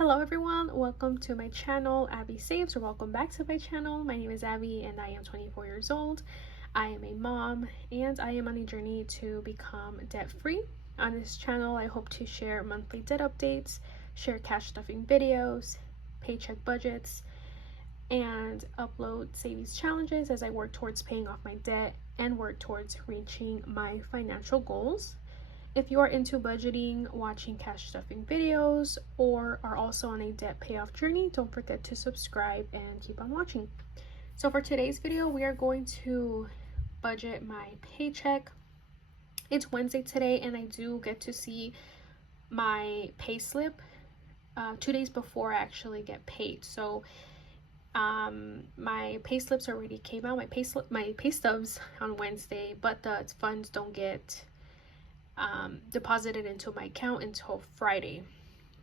Hello everyone, welcome to my channel, Abby Saves, or welcome back to my channel. My name is Abby and I am 24 years old. I am a mom and I am on a journey to become debt-free. On this channel, I hope to share monthly debt updates, share cash stuffing videos, paycheck budgets, and upload savings challenges as I work towards paying off my debt and work towards reaching my financial goals. If you are into budgeting, watching cash stuffing videos, or are also on a debt payoff journey, don't forget to subscribe and keep on watching. So for today's video, we are going to budget my paycheck. It's Wednesday today and I do get to see my pay slip 2 days before I actually get paid. So my pay slips already came out, my pay stubs on Wednesday, but the funds don't get deposited into my account until Friday.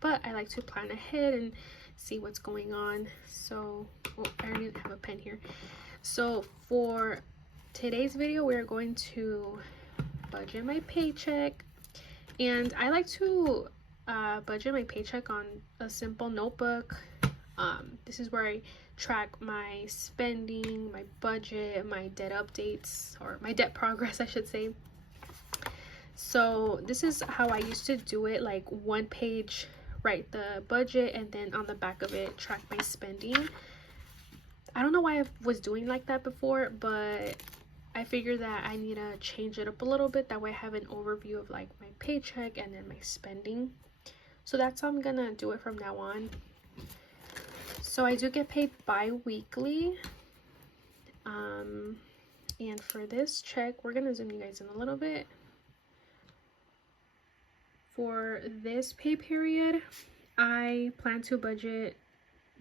But I like to plan ahead and see what's going on. So I already have a pen here. So for today's video, we're going to budget my paycheck, and I like to budget my paycheck on a simple notebook. This is where I track my spending, my budget, my debt updates, or my debt progress, I should say. So this is how I used to do it, like one page, write the budget, and then on the back of it, track my spending. I don't know why I was doing like that before, but I figured that I need to change it up a little bit. That way I have an overview of like my paycheck and then my spending. So that's how I'm gonna do it from now on. So I do get paid bi-weekly. And for this check, we're gonna zoom you guys in a little bit. For this pay period, I plan to budget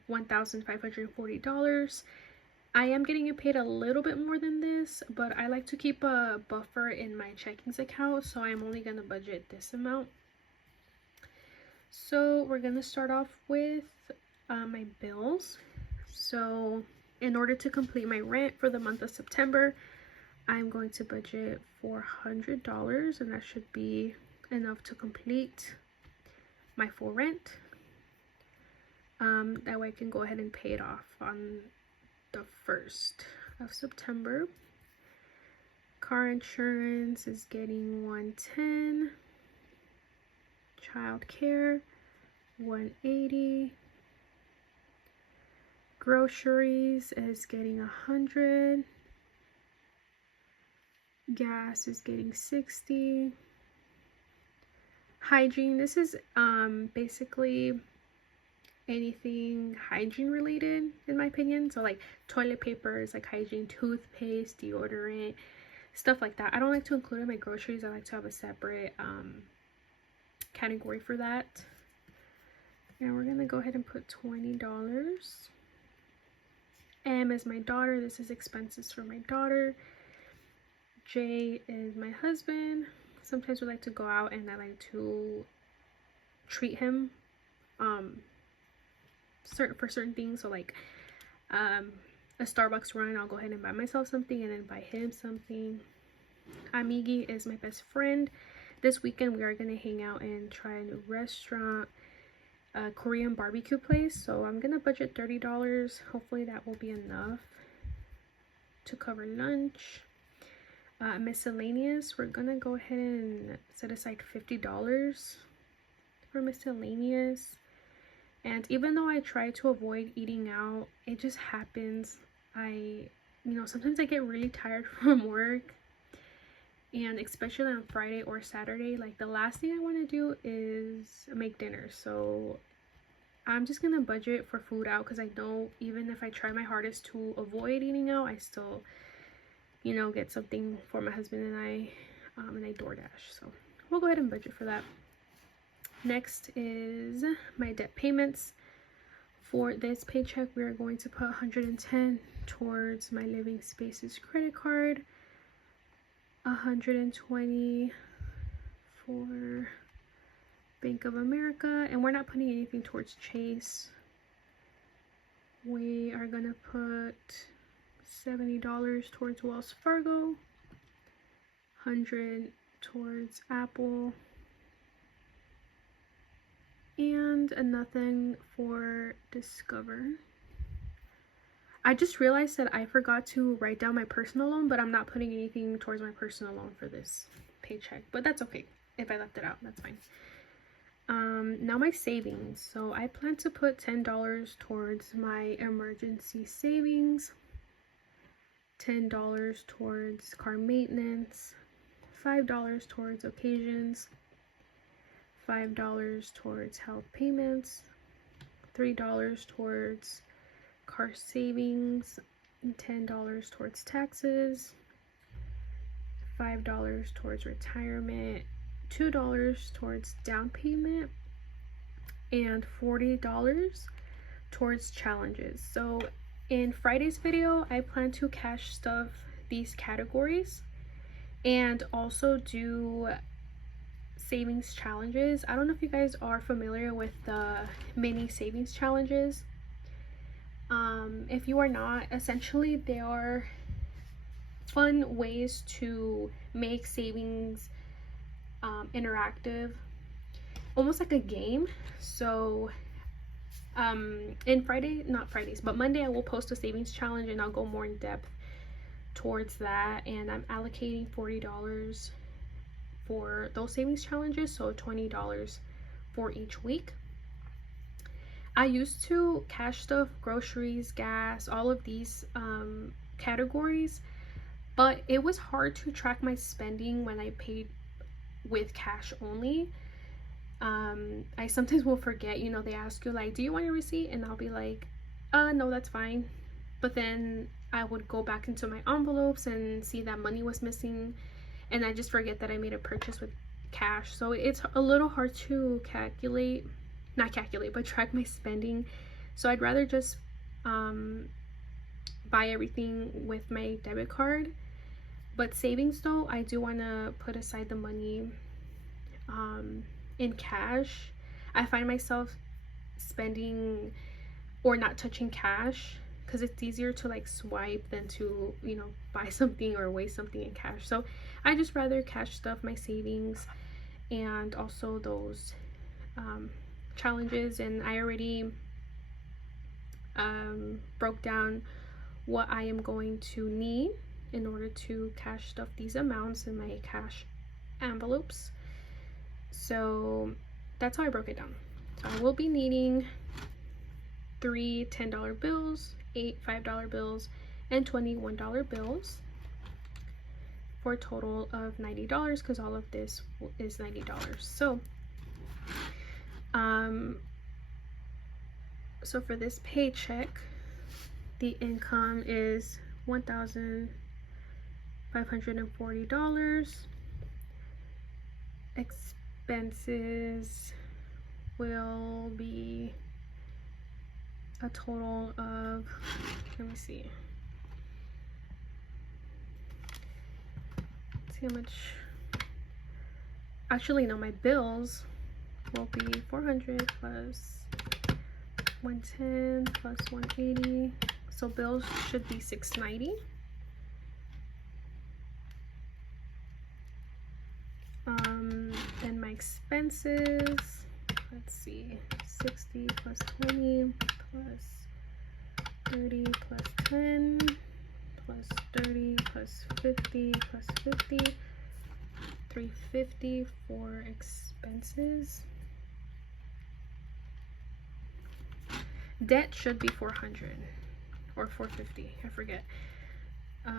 $1,540. I am getting paid a little bit more than this, but I like to keep a buffer in my checkings account, so I'm only going to budget this amount. So we're going to start off with my bills. So in order to complete my rent for the month of September, I'm going to budget $400, and that should be enough to complete my full rent. That way I can go ahead and pay it off on the 1st of September. Car insurance is getting $110. Child care $180. Groceries is getting $100. Gas is getting $60. Hygiene, this is basically anything hygiene related in my opinion. So like toilet paper is like hygiene, toothpaste, deodorant, stuff like that. I don't like to include in my groceries. I like to have a separate category for that. And we're gonna go ahead and put $20. M is my daughter. This is expenses for my daughter. J is my husband. Sometimes we like to go out and I like to treat him for certain things. So like a Starbucks run, I'll go ahead and buy myself something and then buy him something. Amigi is my best friend. This weekend we are going to hang out and try a new restaurant, a Korean barbecue place. So I'm going to budget $30. Hopefully that will be enough to cover lunch. Miscellaneous, we're gonna go ahead and set aside $50 for miscellaneous. And even though I try to avoid eating out, it just happens. Sometimes I get really tired from work, and especially on Friday or Saturday, like the last thing I want to do is make dinner. So I'm just gonna budget for food out, because I know even if I try my hardest to avoid eating out, I still get something for my husband and I DoorDash. So we'll go ahead and budget for that. Next is my debt payments. For this paycheck, we are going to put $110 towards my Living Spaces credit card, $120 for Bank of America, and we're not putting anything towards Chase. We are gonna put $70 towards Wells Fargo, $100 towards Apple, And nothing for Discover. I just realized that I forgot to write down my personal loan, but I'm not putting anything towards my personal loan for this paycheck, but that's okay. If I left it out, that's fine. Now my savings. So I plan to put $10 towards my emergency savings, $10 towards car maintenance, $5 towards occasions, $5 towards health payments, $3 towards car savings, $10 towards taxes, $5 towards retirement, $2 towards down payment, and $40 towards challenges. So in Friday's video, I plan to cash stuff these categories and also do savings challenges. I don't know if you guys are familiar with the mini savings challenges. If you are not, essentially they are fun ways to make savings interactive, almost like a game. So in Monday I will post a savings challenge and I'll go more in depth towards that, and I'm allocating $40 for those savings challenges, so $20 for each week. I used to cash stuff, groceries, gas, all of these categories, but it was hard to track my spending when I paid with cash only. I sometimes will forget, you know, they ask you like, do you want your receipt? And I'll be like, no, that's fine. But then I would go back into my envelopes and see that money was missing, and I just forget that I made a purchase with cash. So it's a little hard to track my spending. So I'd rather just buy everything with my debit card. But savings though, I do want to put aside the money in cash. I find myself spending or not touching cash because it's easier to like swipe than to, you know, buy something or waste something in cash. So I just rather cash stuff my savings and also those challenges. And I already broke down what I am going to need in order to cash stuff these amounts in my cash envelopes. So that's how I broke it down. So I will be needing 3 $10 bills, 8 $5 bills, and 20 $1 bills for a total of $90 because all of this is $90. So for this paycheck, the income is $1,540. Expenses will be a total of, let me see how much. Actually, no, my bills will be 400 plus 110 plus 180. So bills should be 690. And my expenses, let's see, 60 plus 20 plus 30 plus 10 plus 30 plus 50 plus 50, 350 for expenses. Debt should be 400 or 450, I forget. Let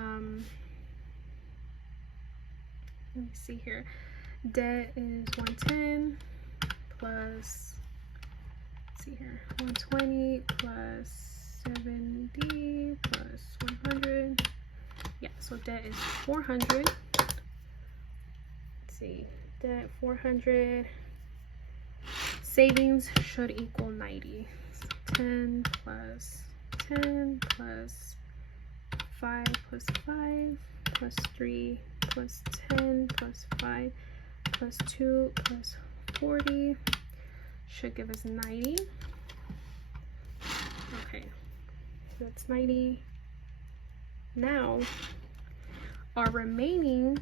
me see here. Debt is 110 plus, let's see here, 120 plus 70 plus 100. Yeah, so debt is 400. Let's see, debt 400. Savings should equal 90. So 10 plus 10 plus 5 plus 5 plus 3 plus 10 plus 5 plus 2 plus 40 should give us 90. Okay, so that's 90. Now our remaining,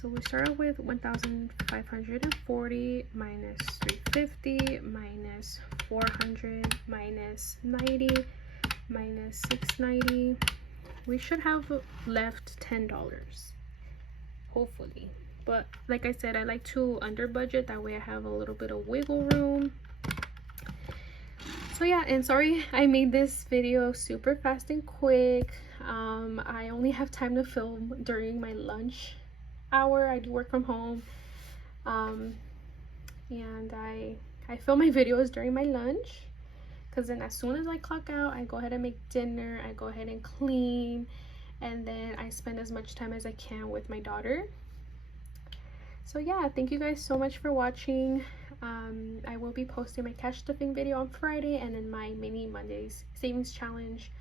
so So we started with 1,540 minus 350 minus 400 minus 90 minus 690. We should have left $10, hopefully. But like I said, I like to under budget, that way I have a little bit of wiggle room. So yeah, and sorry I made this video super fast and quick. I only have time to film during my lunch hour. I do work from home, and I film my videos during my lunch, because then as soon as I clock out, I go ahead and make dinner, I go ahead and clean, and then I spend as much time as I can with my daughter. So yeah, thank you guys so much for watching. I will be posting my cash stuffing video on Friday, and then my mini Mondays savings challenge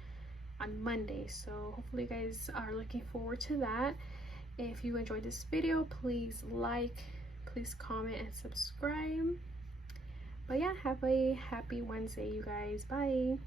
on Monday. So hopefully you guys are looking forward to that. If you enjoyed this video, please like, please comment and subscribe. But yeah, have a happy Wednesday, you guys. Bye.